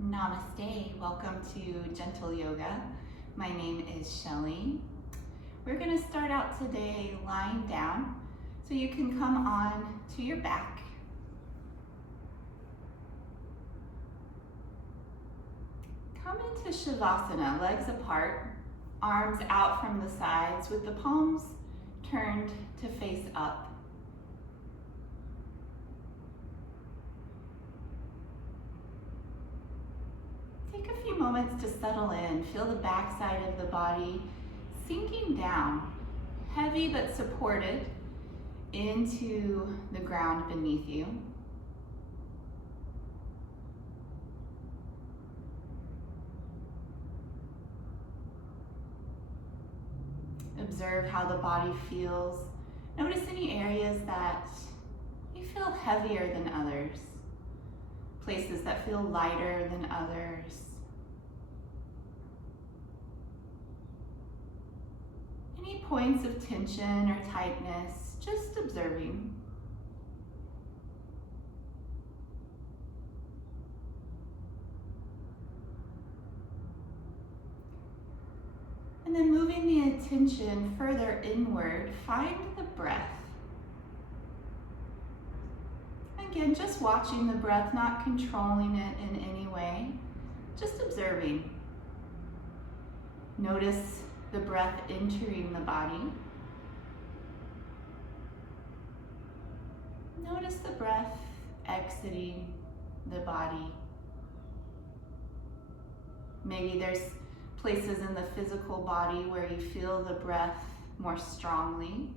Namaste, welcome to Gentle Yoga. My name is Shelley. We're going to start out today lying down so you can come on to your back. Come into Shavasana, legs apart, arms out from the sides with the palms turned to face up. Take a few moments to settle in. Feel the back side of the body sinking down, heavy but supported into the ground beneath you. Observe how the body feels. Notice any areas that you feel heavier than others, places that feel lighter than others. Any points of tension or tightness, just observing. And then moving the attention further inward, find the breath. Again, just watching the breath, not controlling it in any way, just observing. Notice the breath entering the body. Notice the breath exiting the body. Maybe there's places in the physical body where you feel the breath more strongly.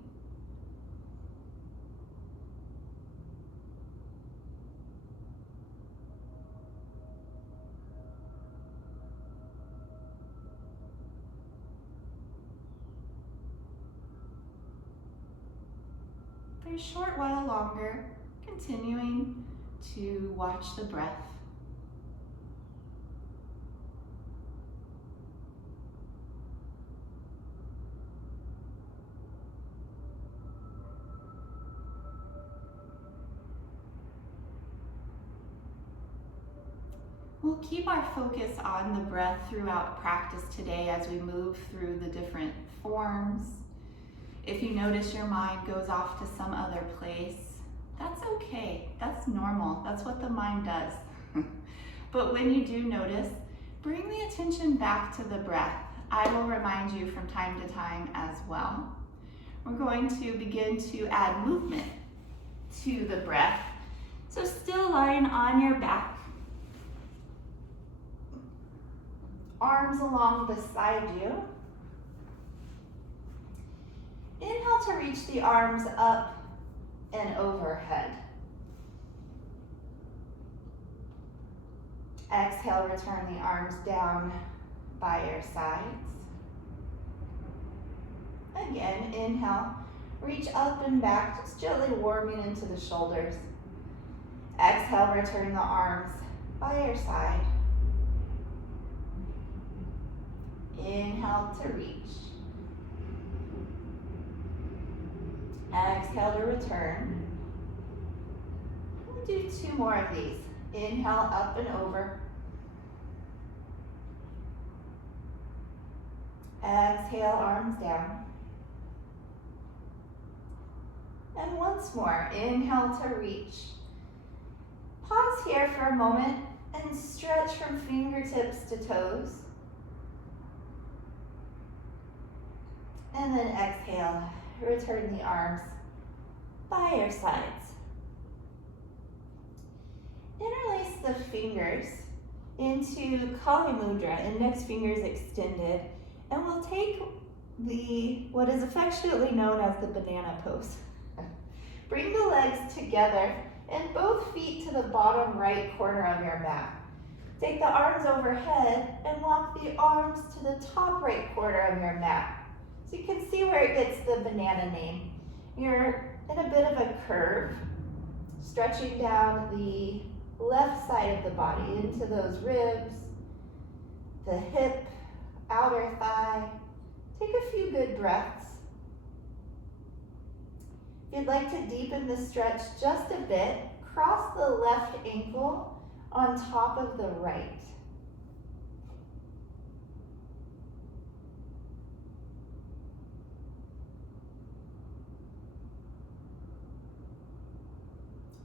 For a short while longer, continuing to watch the breath. We'll keep our focus on the breath throughout practice today as we move through the different forms. If you notice your mind goes off to some other place, that's okay. That's normal. That's what the mind does. But when you do notice, bring the attention back to the breath. I will remind you from time to time as well. We're going to begin to add movement to the breath. So still lying on your back. Arms along beside you. Inhale to reach the arms up and overhead. Exhale, return the arms down by your sides. Again, inhale, reach up and back, just gently warming into the shoulders. Exhale, return the arms by your side. Inhale to reach. Exhale to return. We'll do two more of these. Inhale, up and over. Exhale, arms down. And once more, inhale to reach. Pause here for a moment and stretch from fingertips to toes. And then exhale, return the arms by your sides. Interlace the fingers into Kali Mudra, index fingers extended, and we'll take what is affectionately known as the banana pose. Bring the legs together and both feet to the bottom right corner of your mat. Take the arms overhead and walk the arms to the top right corner of your mat. So you can see where it gets the banana name. You're in a bit of a curve, stretching down the left side of the body into those ribs, the hip, outer thigh. Take a few good breaths. If you'd like to deepen the stretch just a bit, cross the left ankle on top of the right.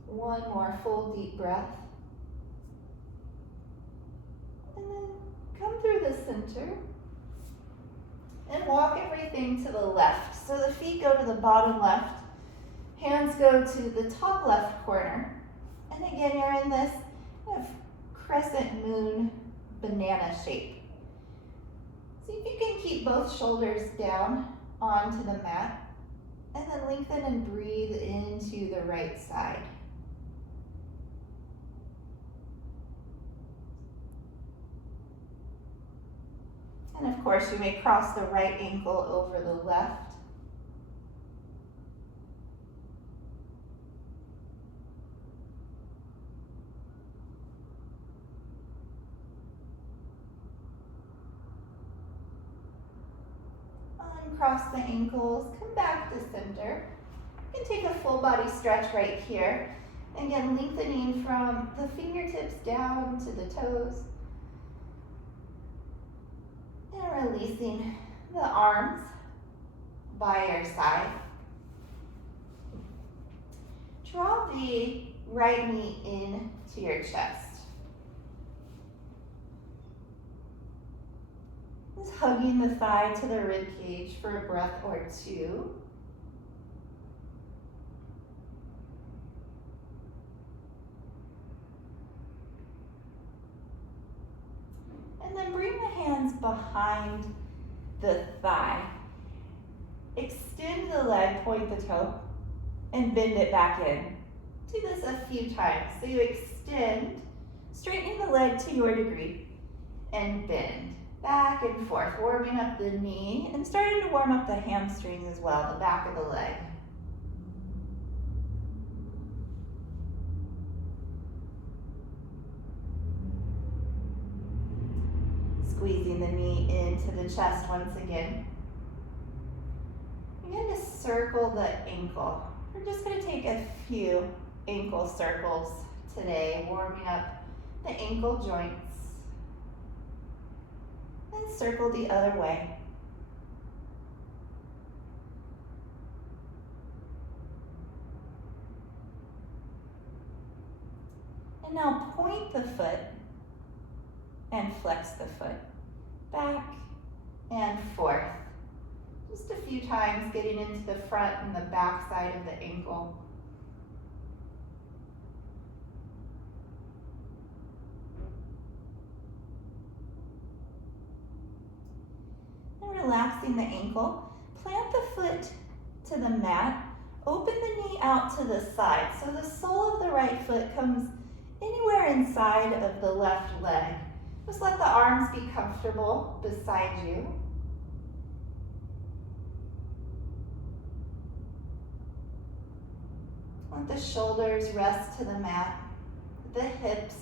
One more full deep breath. And then come through the center and walk everything to the left. So the feet go to the bottom left, hands go to the top left corner. And again, you're in this kind of crescent moon banana shape. See if you can keep both shoulders down onto the mat, and then lengthen and breathe into the right side. And of course, you may cross the right ankle over the left. Uncross the ankles, come back to center. You can take a full body stretch right here. Again, lengthening from the fingertips down to the toes. And releasing the arms by your side. Draw the right knee into your chest. Just hugging the thigh to the rib cage for a breath or two. And then bring the hands behind the thigh. Extend the leg, point the toe, and bend it back in. Do this a few times. So you extend, straightening the leg to your degree, and bend back and forth, warming up the knee and starting to warm up the hamstrings as well, the back of the leg. Squeezing the knee into the chest once again. You're going to circle the ankle. We're just going to take a few ankle circles today, warming up the ankle joints. And circle the other way. And now point the foot and flex the foot. Back and forth. Just a few times, getting into the front and the back side of the ankle. And relaxing the ankle, plant the foot to the mat, open the knee out to the side. So the sole of the right foot comes anywhere inside of the left leg. Just let the arms be comfortable beside you. Let the shoulders rest to the mat, the hips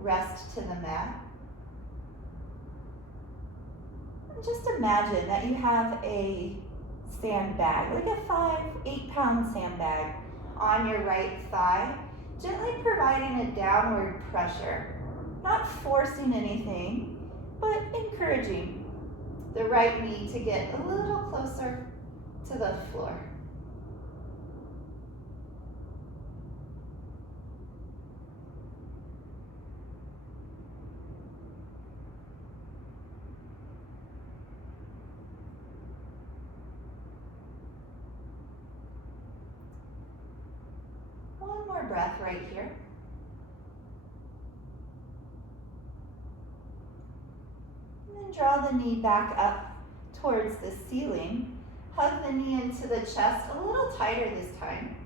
rest to the mat. And just imagine that you have a sandbag, like a 8 pound sandbag on your right thigh, gently providing a downward pressure. Not forcing anything, but encouraging the right knee to get a little closer to the floor. One more breath right here. Draw the knee back up towards the ceiling. Hug the knee into the chest a little tighter this time.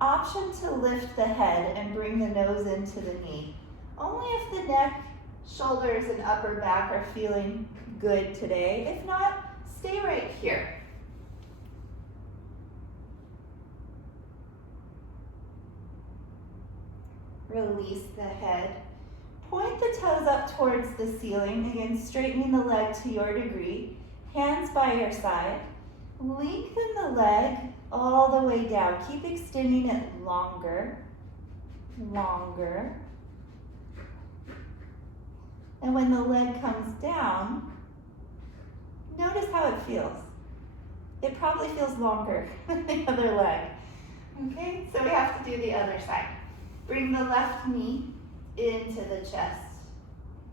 Option to lift the head and bring the nose into the knee. Only if the neck, shoulders, and upper back are feeling good today. If not, stay right here. Release the head. Point the toes up towards the ceiling, again straightening the leg to your degree, hands by your side. Lengthen the leg all the way down, keep extending it longer. longer. And when the leg comes down, notice how it feels. It probably feels longer than the other leg. Okay, so we have to do the other side. Bring the left knee into the chest.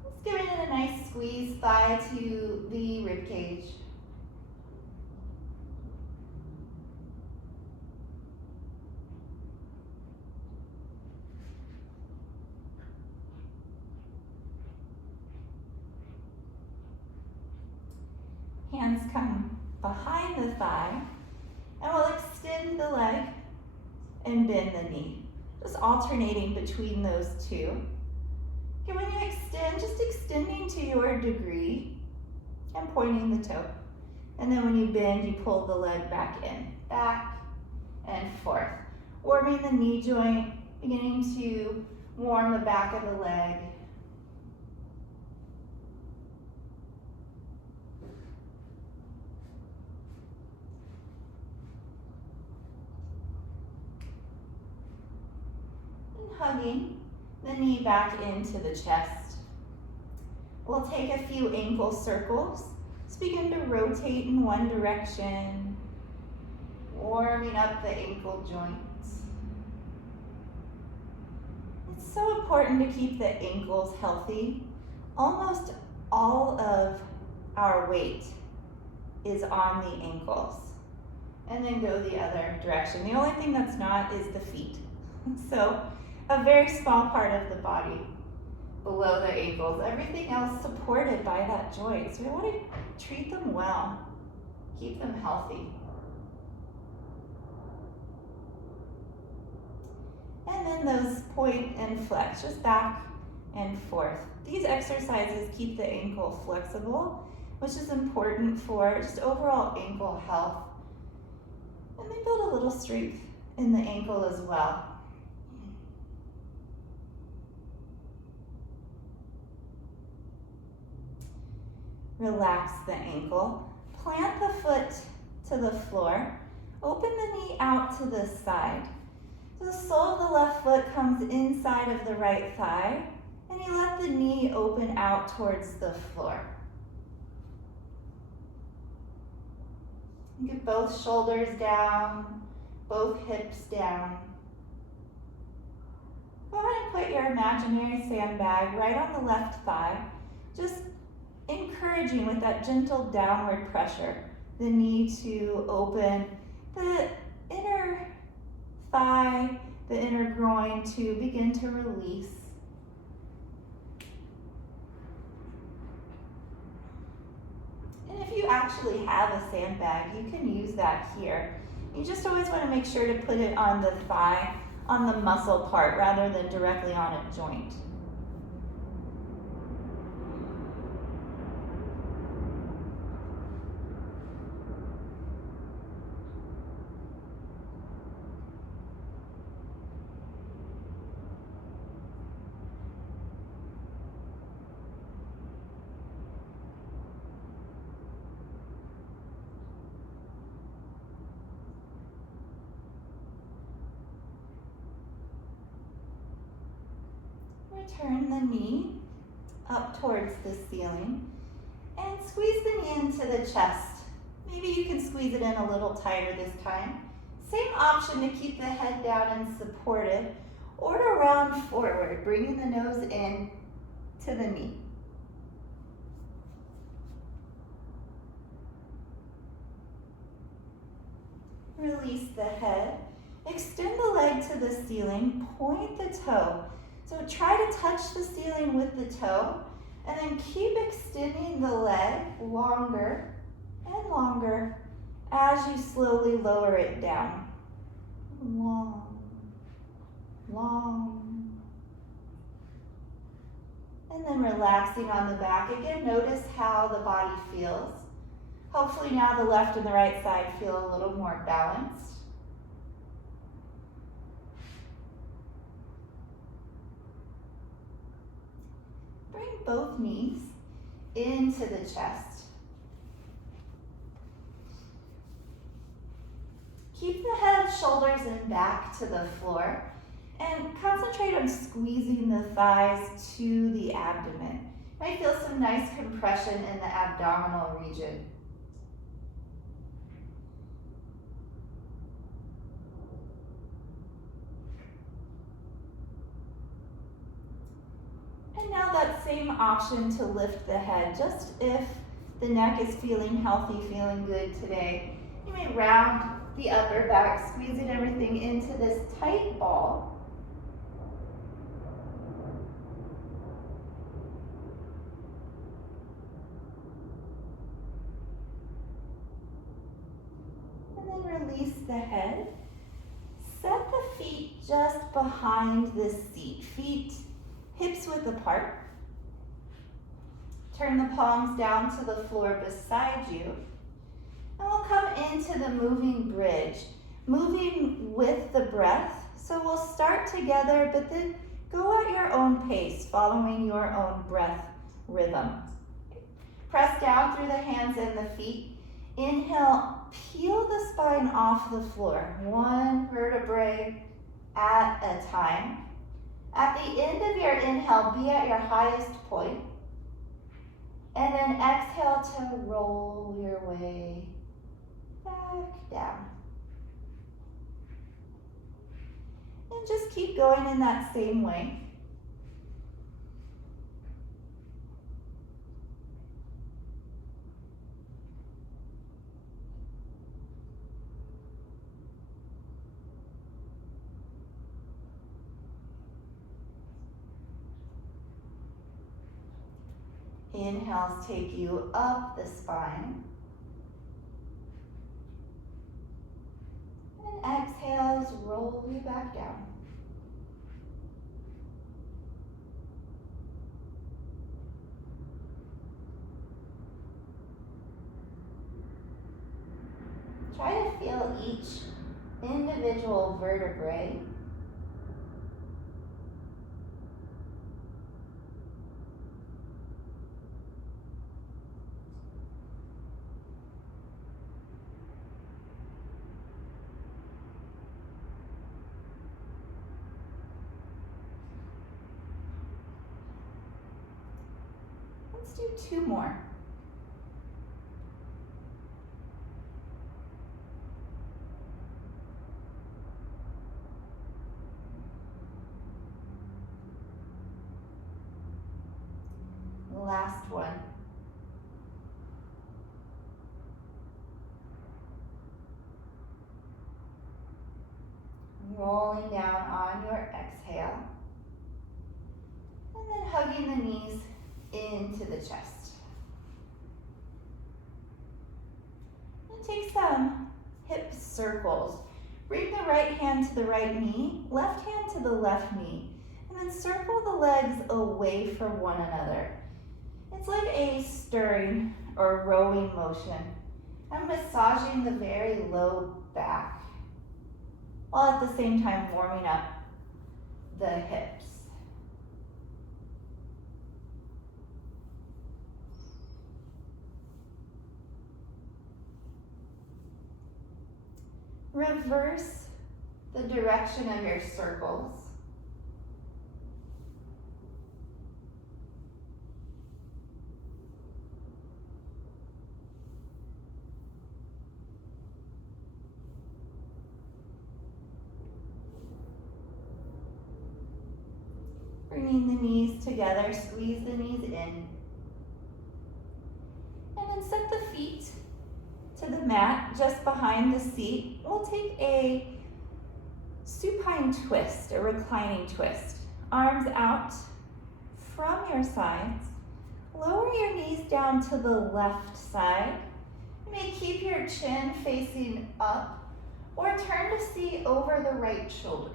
Let's give it a nice squeeze, thigh to the rib cage. Hands come behind the thigh, and we'll extend the leg and bend the knee. Just alternating between those two. Okay, when you extend, just extending to your degree and pointing the toe. And then when you bend, you pull the leg back in, back and forth. Warming the knee joint, beginning to warm the back of the leg. Hugging the knee back into the chest. We'll take a few ankle circles. Just begin to rotate in one direction, warming up the ankle joints. It's so important to keep the ankles healthy. Almost all of our weight is on the ankles. And then go the other direction. The only thing that's not is the feet. So, a very small part of the body below the ankles. Everything else supported by that joint. So we want to treat them well, keep them healthy. And then those point and flex, just back and forth. These exercises keep the ankle flexible, which is important for just overall ankle health. And they build a little strength in the ankle as well. Relax the ankle. Plant the foot to the floor. Open the knee out to the side. So the sole of the left foot comes inside of the right thigh, and you let the knee open out towards the floor. Get both shoulders down, both hips down. Go ahead and put your imaginary sandbag right on the left thigh. Just encouraging with that gentle downward pressure, the knee to open, the inner thigh, the inner groin to begin to release. And if you actually have a sandbag, you can use that here. You just always want to make sure to put it on the thigh, on the muscle part, rather than directly on a joint. Turn the knee up towards the ceiling and squeeze the knee into the chest. Maybe you can squeeze it in a little tighter this time. Same option to keep the head down and supported, or to round forward, bringing the nose in to the knee. Release the head. Extend the leg to the ceiling, point the toe. So try to touch the ceiling with the toe, and then keep extending the leg longer and longer as you slowly lower it down. Long, long. And then relaxing on the back. Again, notice how the body feels. Hopefully now the left and the right side feel a little more balanced. Bring both knees into the chest. Keep the head, shoulders, and back to the floor. And concentrate on squeezing the thighs to the abdomen. You might feel some nice compression in the abdominal region. And now that same option to lift the head, just if the neck is feeling healthy, feeling good today. You may round the upper back, squeezing everything into this tight ball. And then release the head. Set the feet just behind the seat. Feet hips width apart. Turn the palms down to the floor beside you. And we'll come into the moving bridge, moving with the breath. So we'll start together, but then go at your own pace, following your own breath rhythm. Press down through the hands and the feet. Inhale, peel the spine off the floor, one vertebrae at a time. At the end of your inhale, be at your highest point. And then exhale to roll your way back down. And just keep going in that same way. Inhales take you up the spine. And exhales roll you back down. Try to feel each individual vertebrae. Let's do two more. Last one. Rolling down on your exhale. And then hugging the knees into the chest. And take some hip circles. Bring the right hand to the right knee, left hand to the left knee, and then circle the legs away from one another. It's like a stirring or rowing motion. I'm massaging the very low back, while at the same time warming up the hips. Reverse the direction of your circles. Bringing the knees together, squeeze the knees in. And then set the feet to the mat just behind the seat. We'll take a supine twist, a reclining twist. Arms out from your sides. Lower your knees down to the left side. You may keep your chin facing up or turn to see over the right shoulder.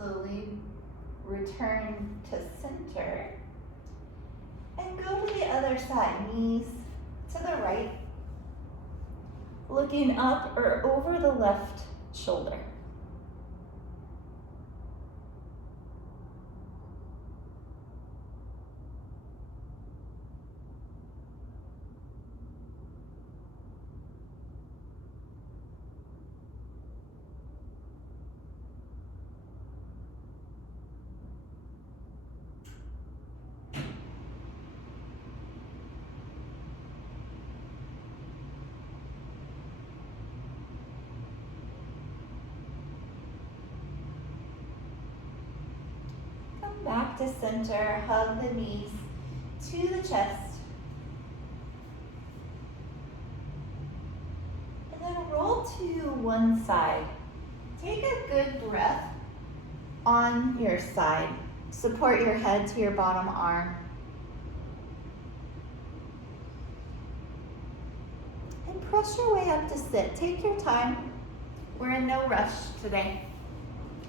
slowly return to center and go to the other side, knees to the right, looking up or over the left shoulder. Back to center, hug the knees to the chest. And then roll to one side. Take a good breath on your side. Support your head to your bottom arm. And press your way up to sit. Take your time. We're in no rush today.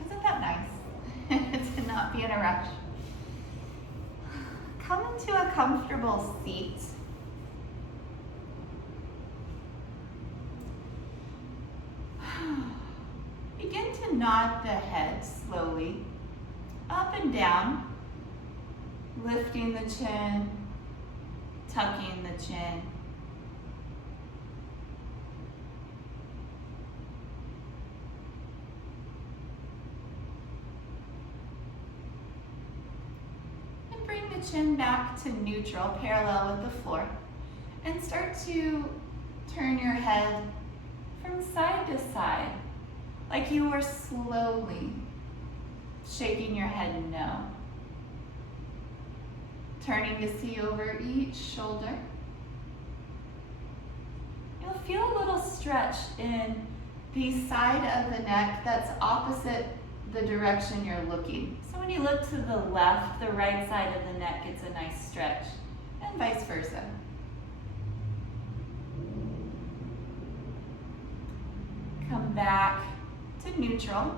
Isn't that nice? To not be in a rush. Come into a comfortable seat. Begin to nod the head slowly, up and down, lifting the chin, tucking the chin. Chin back to neutral, parallel with the floor, and start to turn your head from side to side, like you were slowly shaking your head no. Turning to see over each shoulder. You'll feel a little stretch in the side of the neck that's opposite the direction you're looking. So when you look to the left, the right side of the neck gets a nice stretch, and vice versa. Come back to neutral.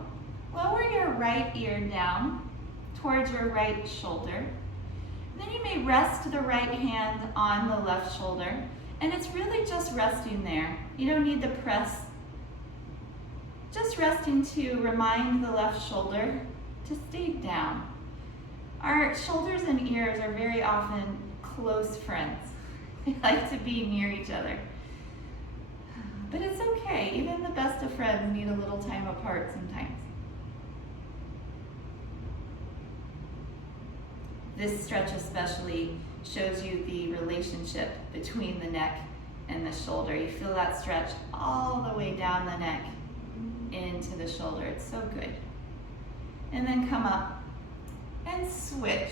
Lower your right ear down towards your right shoulder. Then you may rest the right hand on the left shoulder, and it's really just resting there. You don't need to press. Just resting to remind the left shoulder to stay down. Our shoulders and ears are very often close friends. They like to be near each other. But it's okay, even the best of friends need a little time apart sometimes. This stretch especially shows you the relationship between the neck and the shoulder. You feel that stretch all the way down the neck into the shoulder. It's so good. And then come up and switch.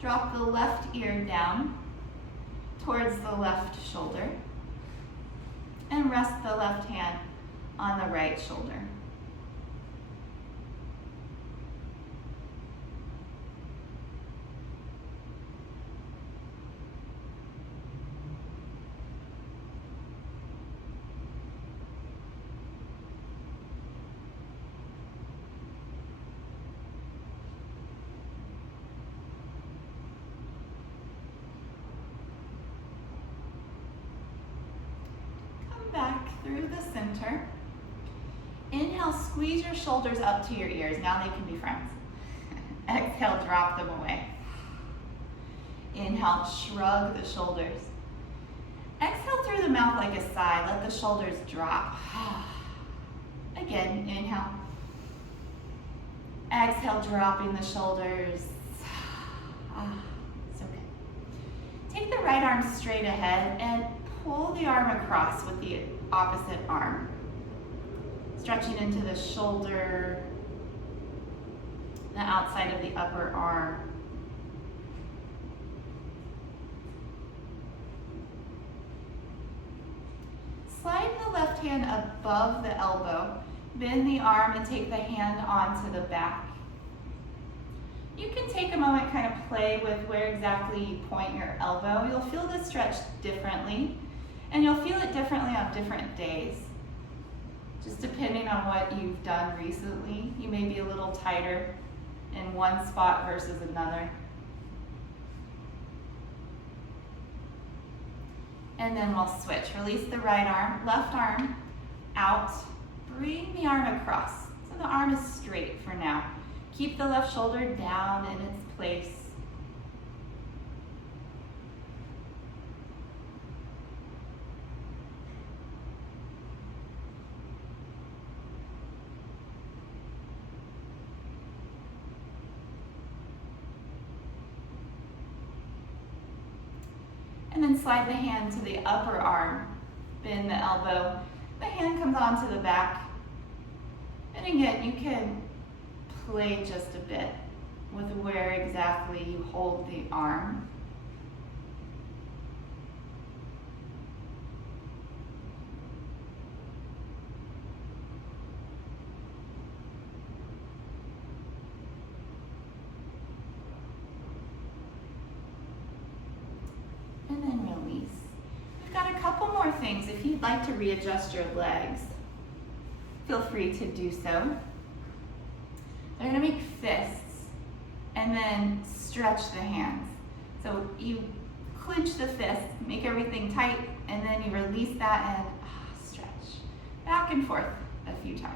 Drop the left ear down towards the left shoulder and rest the left hand on the right shoulder. Back through the center. Inhale, squeeze your shoulders up to your ears. Now they can be friends. Exhale, drop them away. Inhale, shrug the shoulders. Exhale through the mouth like a sigh. Let the shoulders drop. Again, inhale. Exhale, dropping the shoulders. So good. Take the right arm straight ahead and pull the arm across with the opposite arm. Stretching into the shoulder, the outside of the upper arm. Slide the left hand above the elbow, bend the arm and take the hand onto the back. You can take a moment, kind of play with where exactly you point your elbow. You'll feel the stretch differently, and you'll feel it differently on different days. Just depending on what you've done recently, you may be a little tighter in one spot versus another. And then we'll switch. Release the right arm, left arm out. Bring the arm across. So the arm is straight for now. Keep the left shoulder down in its place. And then slide the hand to the upper arm. Bend the elbow. The hand comes onto the back. And again, you can play just a bit with where exactly you hold the arm. And then release. We've got a couple more things. If you'd like to readjust your legs, feel free to do so. They're gonna make fists and then stretch the hands. So you clench the fist, make everything tight, and then you release that and stretch. Back and forth a few times.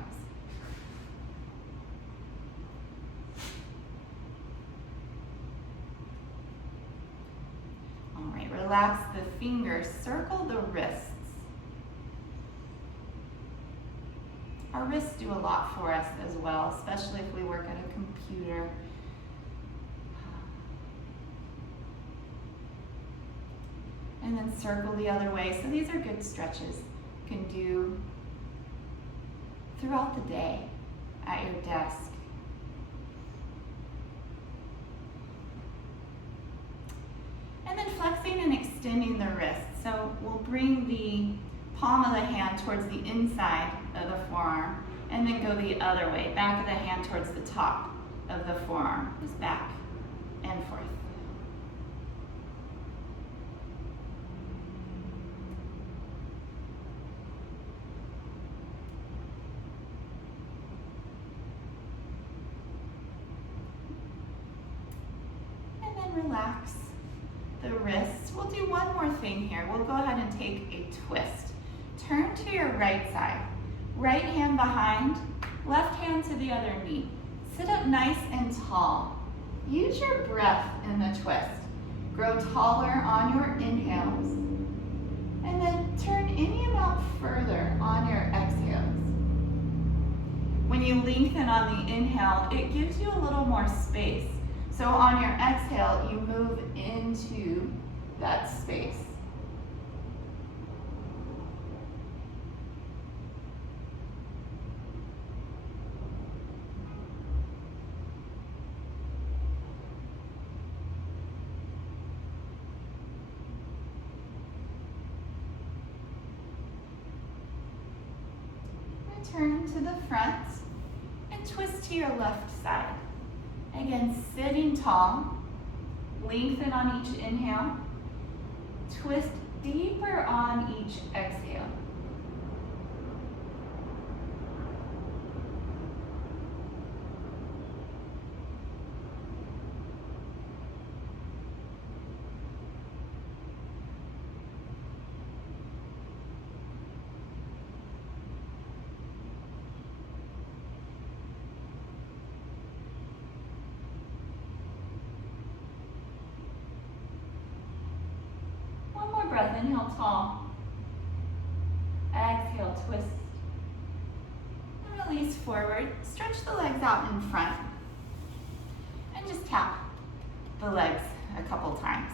All right, relax the fingers, circle the wrists. Our wrists do a lot for us as well, especially if we work at a computer. And then circle the other way. So these are good stretches you can do throughout the day at your desk. And then flexing and extending the wrist. So we'll bring the palm of the hand towards the inside of the forearm and then go the other way, back of the hand towards the top of the forearm, just back and forth. And then relax the wrists. We'll do one more thing here. We'll go ahead and take a twist. Turn to your right side. Right hand behind, left hand to the other knee. Sit up nice and tall. Use your breath in the twist. Grow taller on your inhales. And then turn any amount further on your exhales. When you lengthen on the inhale, it gives you a little more space. So on your exhale, you move into that space. Turn to the front and twist to your left side. Again, sitting tall, lengthen on each inhale, twist deeper on each exhale. Breath, inhale tall. Exhale, twist. And release forward. Stretch the legs out in front. And just tap the legs a couple times.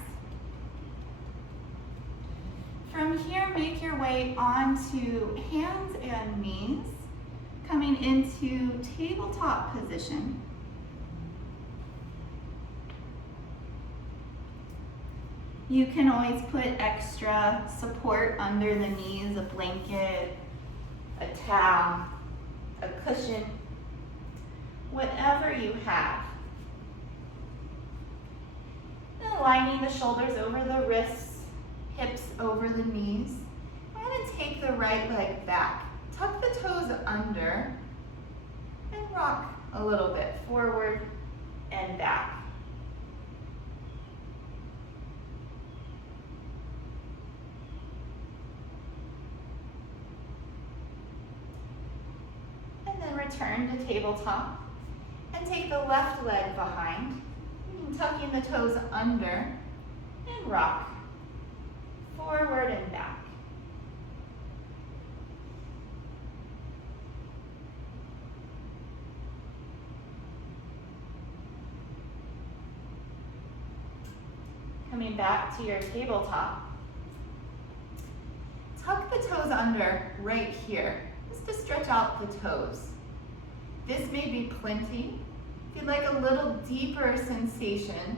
From here, make your way onto hands and knees, coming into tabletop position. You can always put extra support under the knees, a blanket, a towel, a cushion, whatever you have. Then aligning the shoulders over the wrists, hips over the knees. I'm going to take the right leg back, tuck the toes under, and rock a little bit forward and back. And then return to tabletop and take the left leg behind, tucking the toes under and rock forward and back. Coming back to your tabletop, tuck the toes under right here, just to stretch out the toes. This may be plenty. If you'd like a little deeper sensation,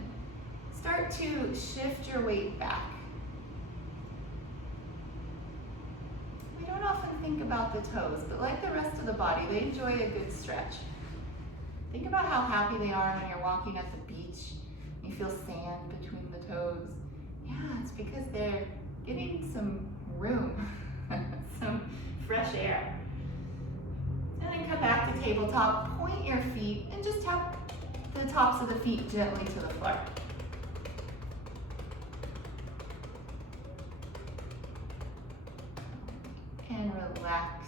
start to shift your weight back. We don't often think about the toes, but like the rest of the body, they enjoy a good stretch. Think about how happy they are when you're walking at the beach. You feel sand between the toes. Yeah, it's because they're getting some room, some fresh air. And then come back to tabletop, point your feet, and just tap the tops of the feet gently to the floor. And relax.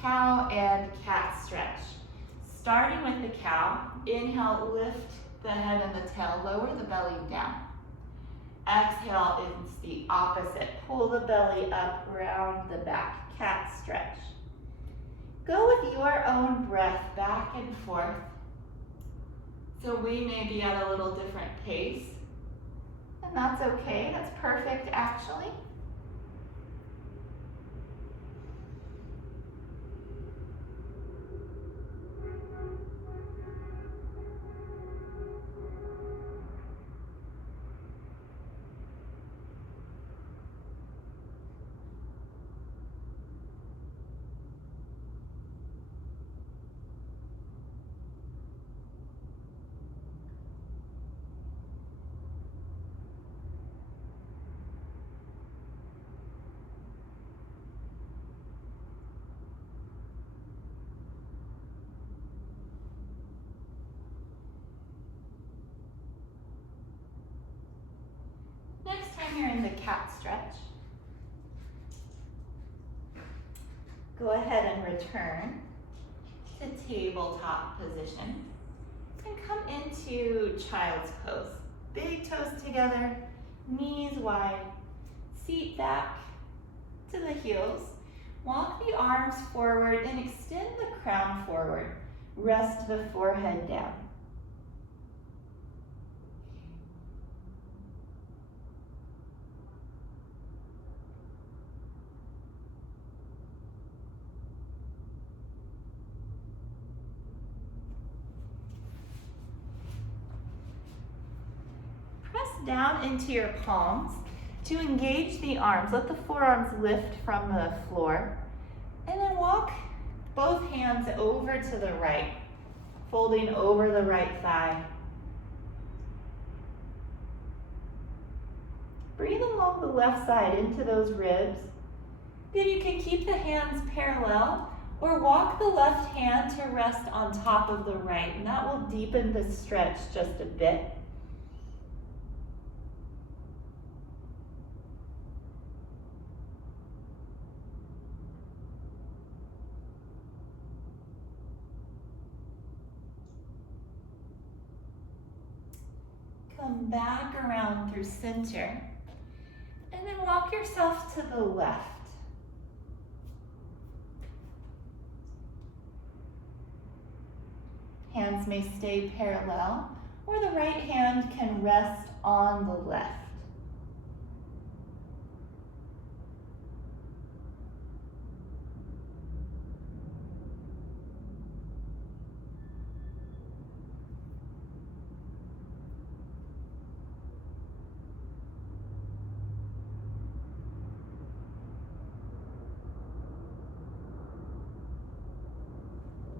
Cow and cat stretch. Starting with the cow, inhale, lift the head and the tail, lower the belly down. Exhale is the opposite. Pull the belly up, round the back, cat stretch. Go with your own breath back and forth. So we may be at a little different pace, and that's okay, that's perfect actually. Next time you're in the cat stretch, go ahead and return to tabletop position and come into child's pose. Big toes together, knees wide, seat back to the heels. Walk the arms forward and extend the crown forward. Rest the forehead down. Down into your palms to engage the arms. Let the forearms lift from the floor. And then walk both hands over to the right, folding over the right thigh. Breathe along the left side into those ribs. Then you can keep the hands parallel or walk the left hand to rest on top of the right, and that will deepen the stretch just a bit. Come back around through center, and then walk yourself to the left. Hands may stay parallel, or the right hand can rest on the left.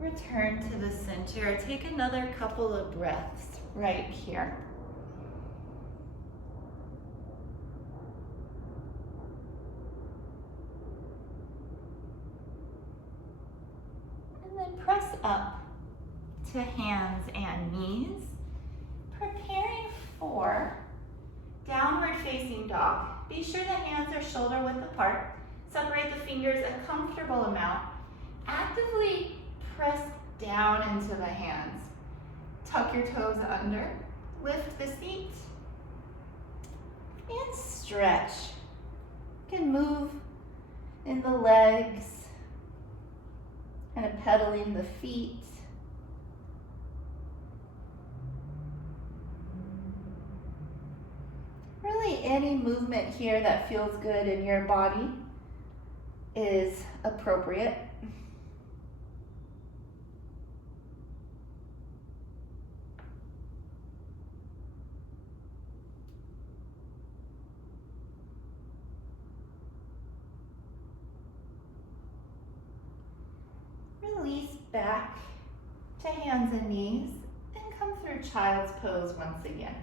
Return to the center. Take another couple of breaths right here. And then press up to hands and knees, preparing for downward facing dog. Be sure the hands are shoulder width apart. Separate the fingers a comfortable amount. Actively press down into the hands. Tuck your toes under. Lift the seat. And stretch. You can move in the legs, kind of pedaling the feet. Really, any movement here that feels good in your body is appropriate. Release back to hands and knees and come through child's pose once again.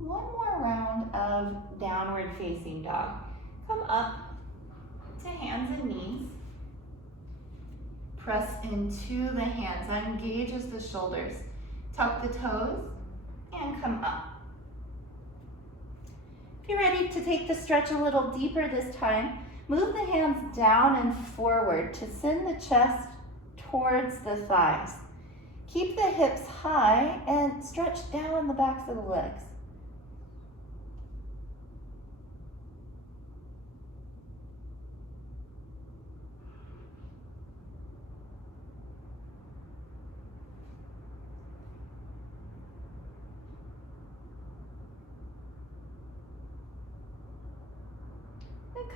One more round of downward facing dog. Come up to hands and knees. Press into the hands. Engages the shoulders. Tuck the toes and come up. If you're ready to take the stretch a little deeper this time, move the hands down and forward to send the chest towards the thighs. Keep the hips high and stretch down the backs of the legs.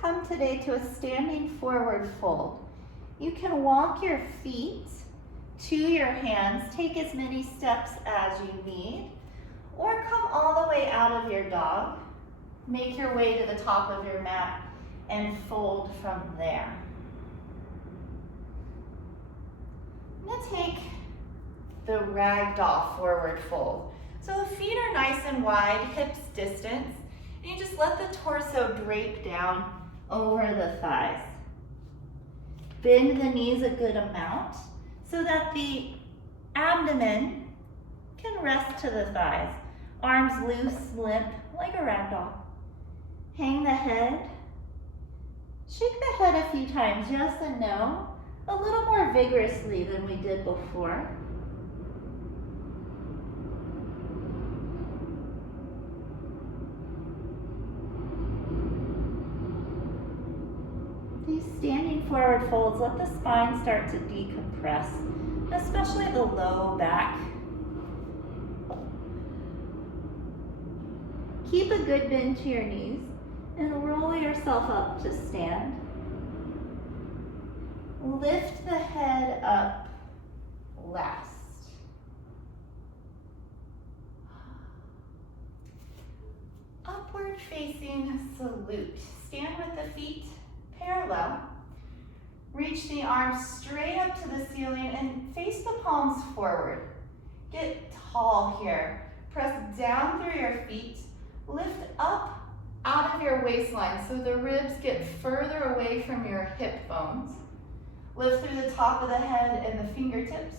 Come today to a standing forward fold. You can walk your feet to your hands, take as many steps as you need, or come all the way out of your dog. Make your way to the top of your mat and fold from there. I'm going to take the ragdoll forward fold. So the feet are nice and wide, hips distance, and you just let the torso drape down over the thighs. Bend the knees a good amount so that the abdomen can rest to the thighs. Arms loose, limp, like a ragdoll. Hang the head. Shake the head a few times, yes and no, a little more vigorously than we did before. These standing forward folds let the spine start to decompress, especially the low back. Keep a good bend to your knees and roll yourself up to stand. Lift the head up last. Upward facing salute. Stand with the feet parallel. Reach the arms straight up to the ceiling and face the palms forward. Get tall here. Press down through your feet. Lift up out of your waistline so the ribs get further away from your hip bones. Lift through the top of the head and the fingertips.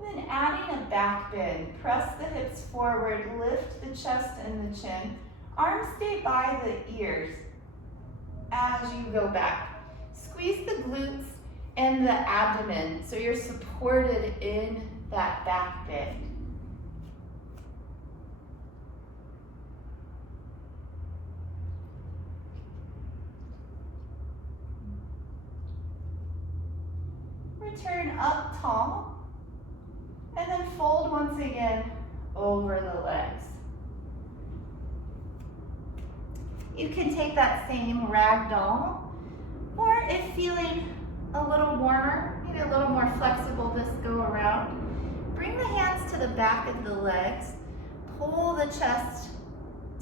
Then adding a back bend. Press the hips forward, lift the chest and the chin. Arms stay by the ears as you go back. Squeeze the glutes and the abdomen so you're supported in that back bend. Return up tall and then fold once again over the legs. You can take that same ragdoll, or if feeling a little warmer, maybe a little more flexible this go around, bring the hands to the back of the legs, pull the chest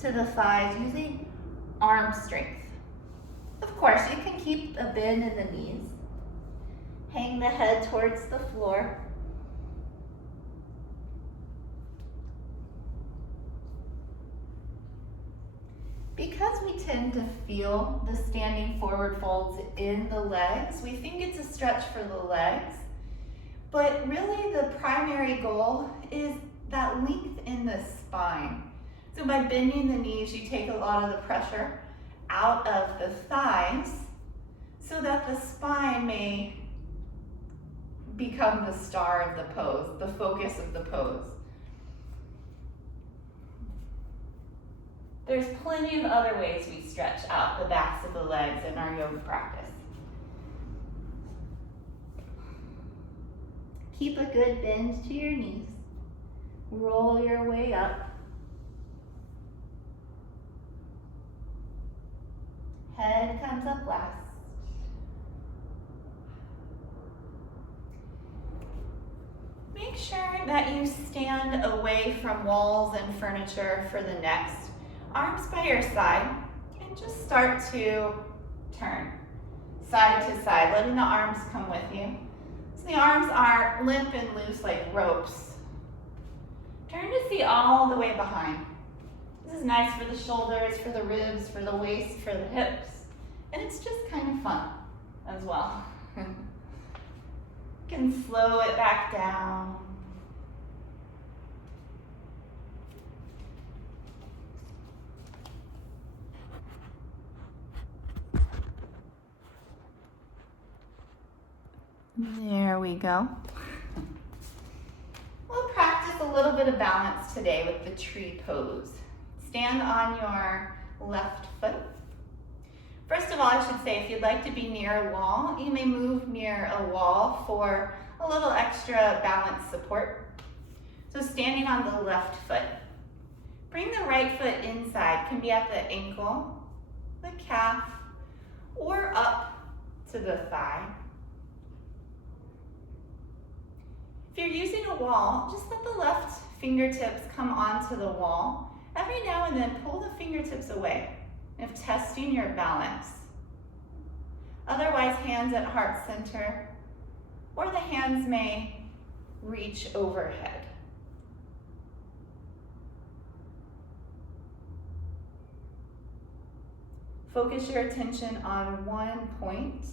to the thighs using arm strength. Of course, you can keep a bend in the knees. Hang the head towards the floor. Because we tend to feel the standing forward folds in the legs, we think it's a stretch for the legs, but really the primary goal is that length in the spine. So by bending the knees, you take a lot of the pressure out of the thighs so that the spine may become the star of the pose, the focus of the pose. There's plenty of other ways we stretch out the backs of the legs in our yoga practice. Keep a good bend to your knees. Roll your way up. Head comes up last. Make sure that you stand away from walls and furniture for the next. Arms by your side, and just start to turn side to side, letting the arms come with you. So the arms are limp and loose like ropes. Turn to see all the way behind. This is nice for the shoulders, for the ribs, for the waist, for the hips, and it's just kind of fun as well. You can slow it back down. There we go. We'll practice a little bit of balance today with the tree pose. Stand on your left foot. First of all, I should say, if you'd like to be near a wall, you may move near a wall for a little extra balance support. So standing on the left foot. Bring the right foot inside. Can be at the ankle, the calf, or up to the thigh. If you're using a wall, just let the left fingertips come onto the wall. Every now and then, pull the fingertips away if testing your balance. Otherwise, hands at heart center, or the hands may reach overhead. Focus your attention on one point.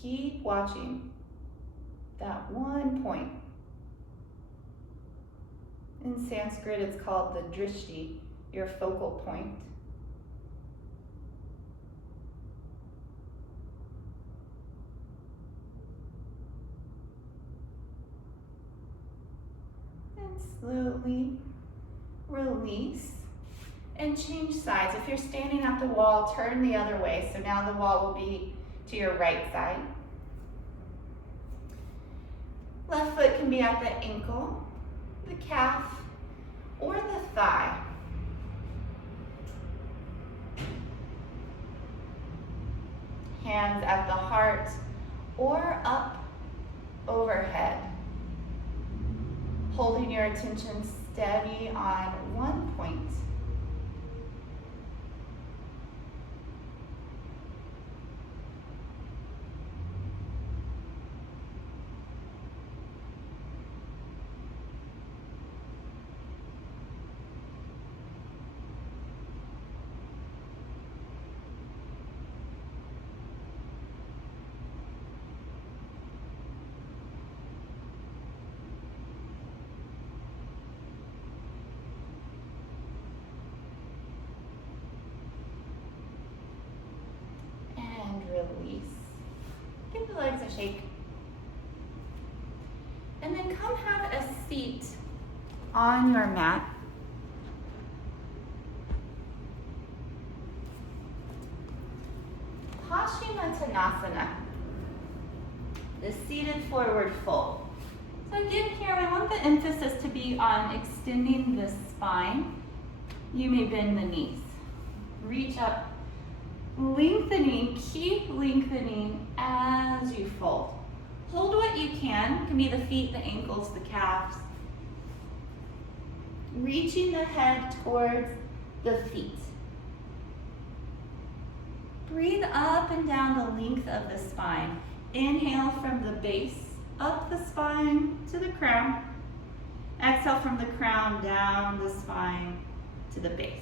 Keep watching that one point. In Sanskrit, it's called the drishti, your focal point. And slowly release and change sides. If you're standing at the wall, turn the other way. So now the wall will be to your right side. Left foot can be at the ankle, the calf, or the thigh. Hands at the heart or up overhead. Holding your attention steady on one point. Release. Give the legs a shake. And then come have a seat on your mat. Paschimottanasana, the seated forward fold. So again here, I want the emphasis to be on extending the spine. You may bend the knees. Reach up. Lengthening, keep lengthening as you fold. Hold what you can be the feet, the ankles, the calves. reaching the head towards the feet. Breathe up and down the length of the spine. Inhale from the base, up the spine to the crown. Exhale from the crown, down the spine to the base.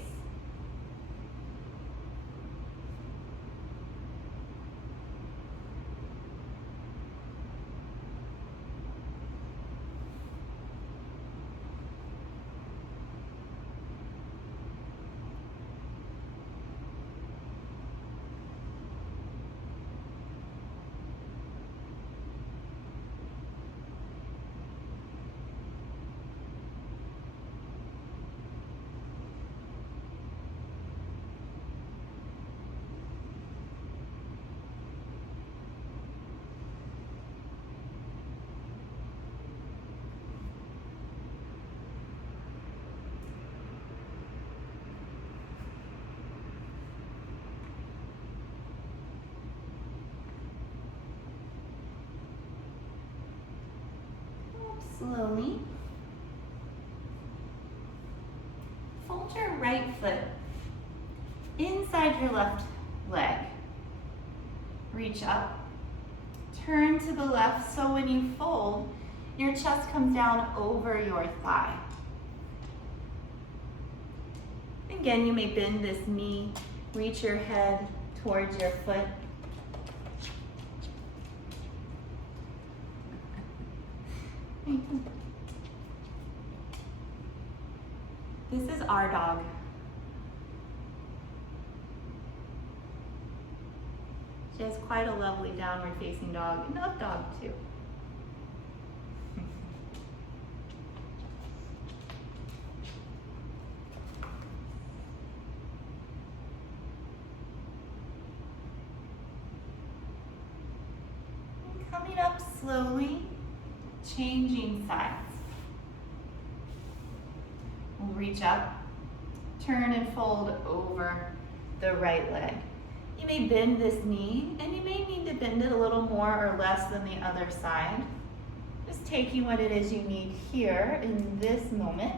Slowly. Fold your right foot inside your left leg. Reach up. Turn to the left so when you fold, your chest comes down over your thigh. Again, you may bend this knee, reach your head towards your foot. This is our dog. She has quite a lovely downward facing dog, and up dog too. And coming up slowly, changing sides. We'll reach up, turn and fold over the right leg. You may bend this knee, and you may need to bend it a little more or less than the other side. Just taking what it is you need here in this moment.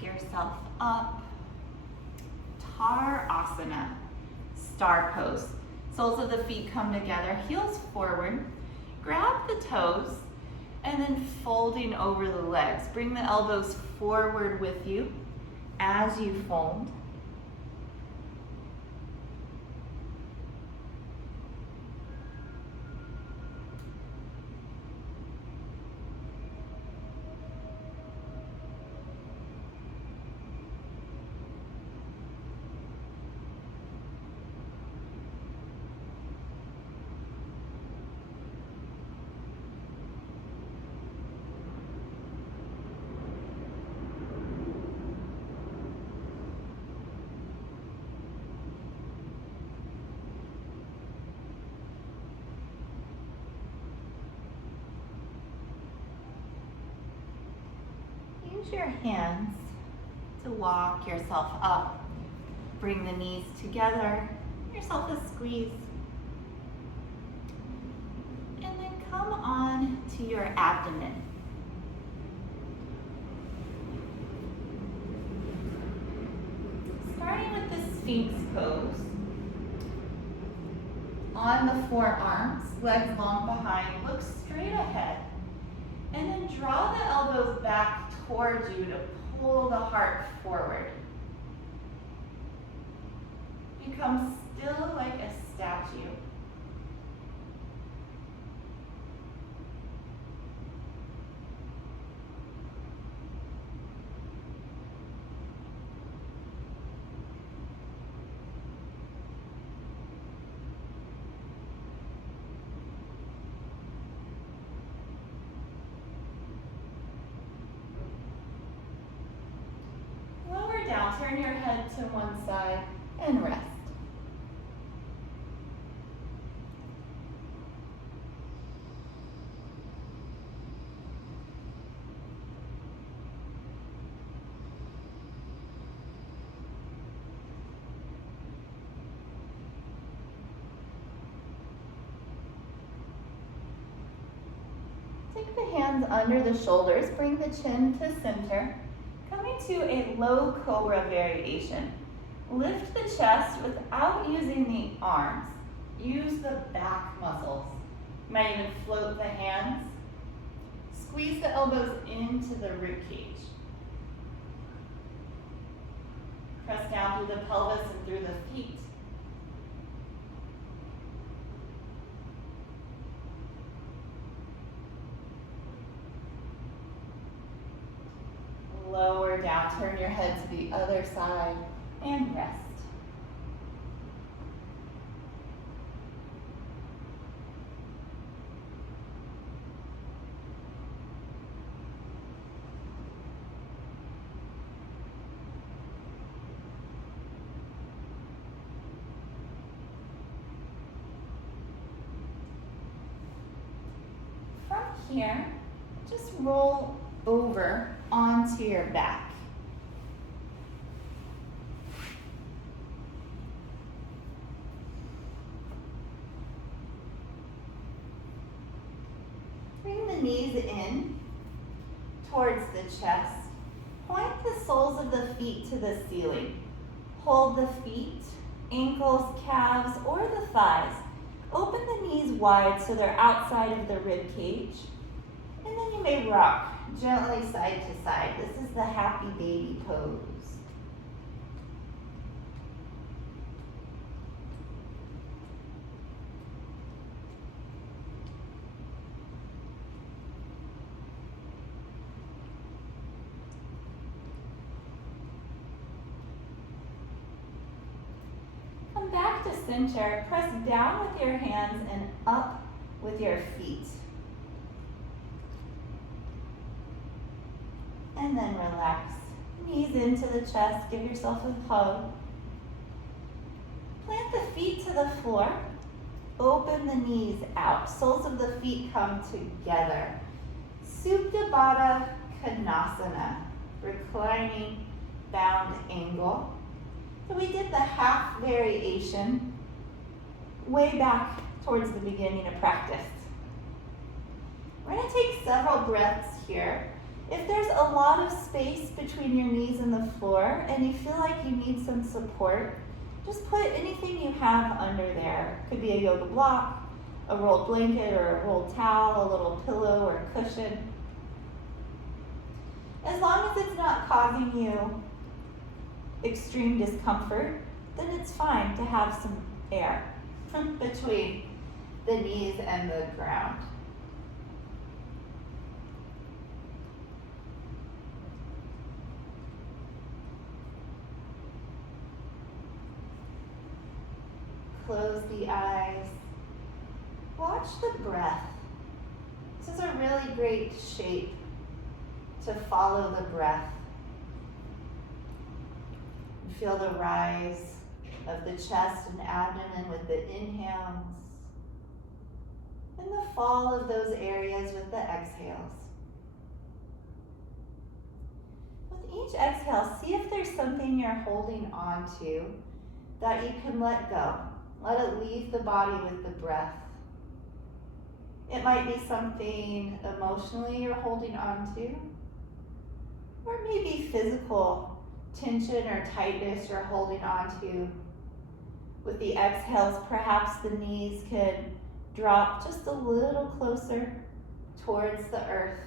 Yourself up. Asana, star pose. Soles of the feet come together, heels forward. Grab the toes and then folding over the legs. Bring the elbows forward with you as you fold. Use your hands to walk yourself up. Bring the knees together, give yourself a squeeze. And then come on to your abdomen. Starting with the Sphinx pose. On the forearms, legs long behind, look straight ahead. And then draw the elbows back towards you to pull the heart forward. Become still like a statue. turn your head to one side and rest. Take the hands under the shoulders, bring the chin to center. Coming to a low cobra variation. Lift the chest without using the arms. Use the back muscles. You might even float the hands. Squeeze the elbows into the rib cage. Press down through the pelvis and through the feet. Lower down, turn your head to the other side and rest. From here, just roll over onto your back. Bring the knees in towards the chest. Point the soles of the feet to the ceiling. Hold the feet, ankles, calves, or the thighs. Open the knees wide so they're outside of the rib cage. And then you may rock gently side to side. This is the happy baby pose. Come back to center. Press down with your hands and up with your feet. And then relax. Knees into the chest. Give yourself a hug. Plant the feet to the floor. Open the knees out. Soles of the feet come together. Supta Baddha Konasana. Reclining bound angle. So we did the half variation way back towards the beginning of practice. We're going to take several breaths here. If there's a lot of space between your knees and the floor and you feel like you need some support, just put anything you have under there. It could be a yoga block, a rolled blanket or a rolled towel, a little pillow or cushion. As long as it's not causing you extreme discomfort, then it's fine to have some air between the knees and the ground. Close the eyes. Watch the breath. This is a really great shape to follow the breath. Feel the rise of the chest and abdomen with the inhales and the fall of those areas with the exhales. With each exhale, see if there's something you're holding on to that you can let go. Let it leave the body with the breath. It might be something emotionally you're holding on to, or maybe physical tension or tightness you're holding on to. With the exhales, perhaps the knees could drop just a little closer towards the earth.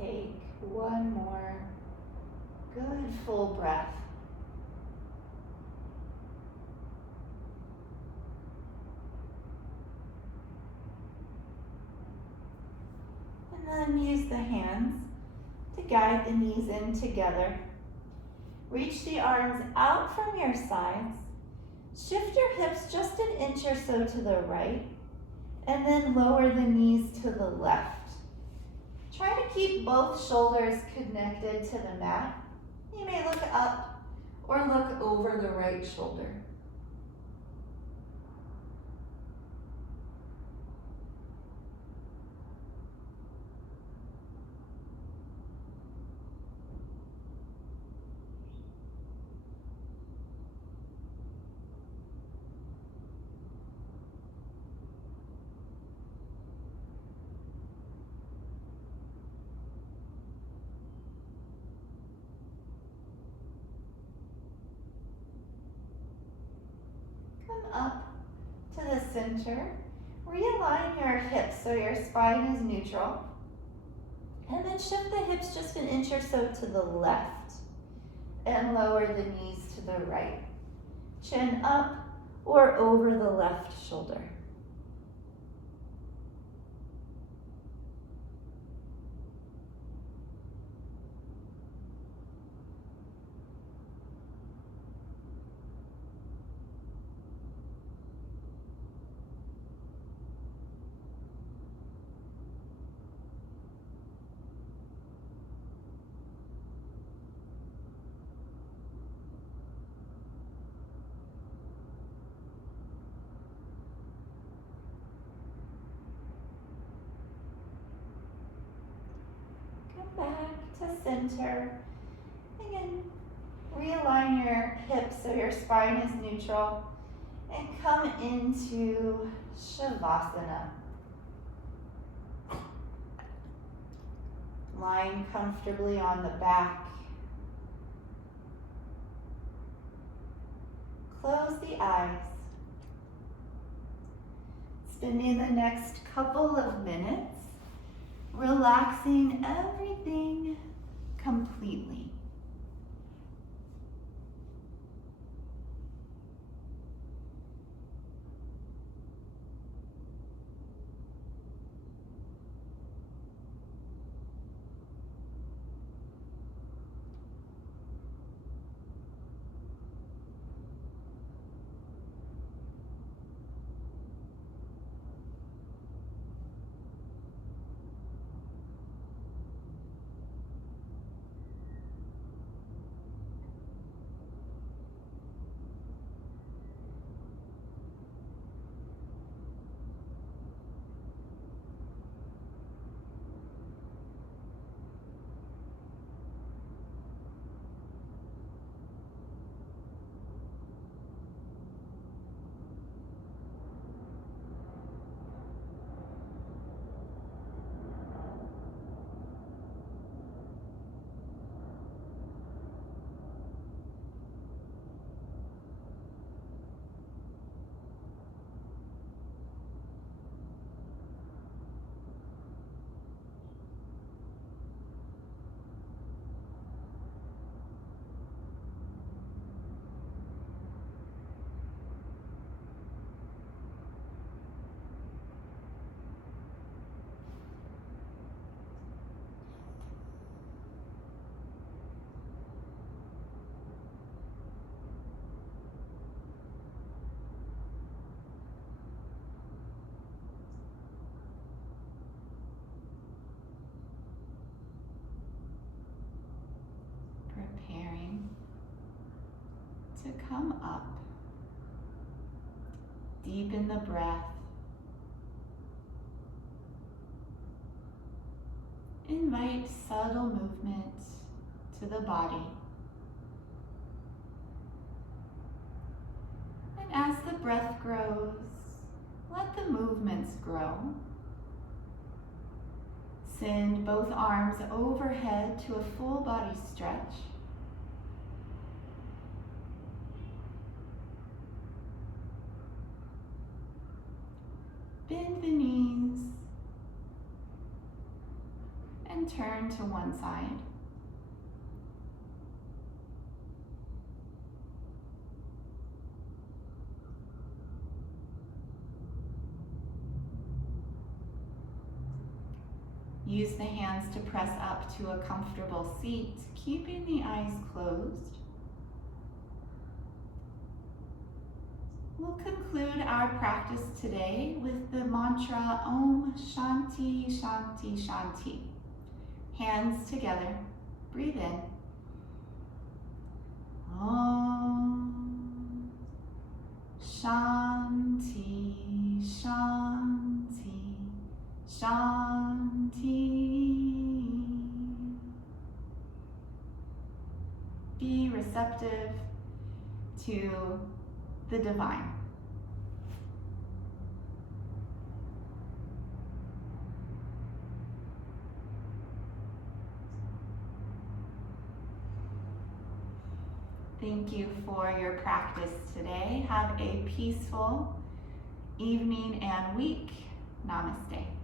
Take one more good full breath. And then use the hands to guide the knees in together. Reach the arms out from your sides. Shift your hips just an inch or so to the right, and then lower the knees to the left. Try to keep both shoulders connected to the mat. You may look up or look over the right shoulder. Come up to the center. Realign your hips so your spine is neutral. And then shift the hips just an inch or so to the left and lower the knees to the right. Chin up or over the left shoulder. Back to center. Again, realign your hips so your spine is neutral and come into Shavasana. Lying comfortably on the back. Close the eyes. Spending the next couple of minutes relaxing everything completely. Preparing to come up. Deepen the breath. Invite subtle movement to the body. And as the breath grows, let the movements grow. Send both arms overhead to a full body stretch. Bend the knees and and turn to one side. Use the hands to press up to a comfortable seat, keeping the eyes closed. We'll conclude our practice today with the mantra Om Shanti Shanti Shanti. Hands together. Breathe in. Om Shanti Shanti Shanti. Be receptive to the divine. Thank you for your practice today. Have a peaceful evening and week. Namaste.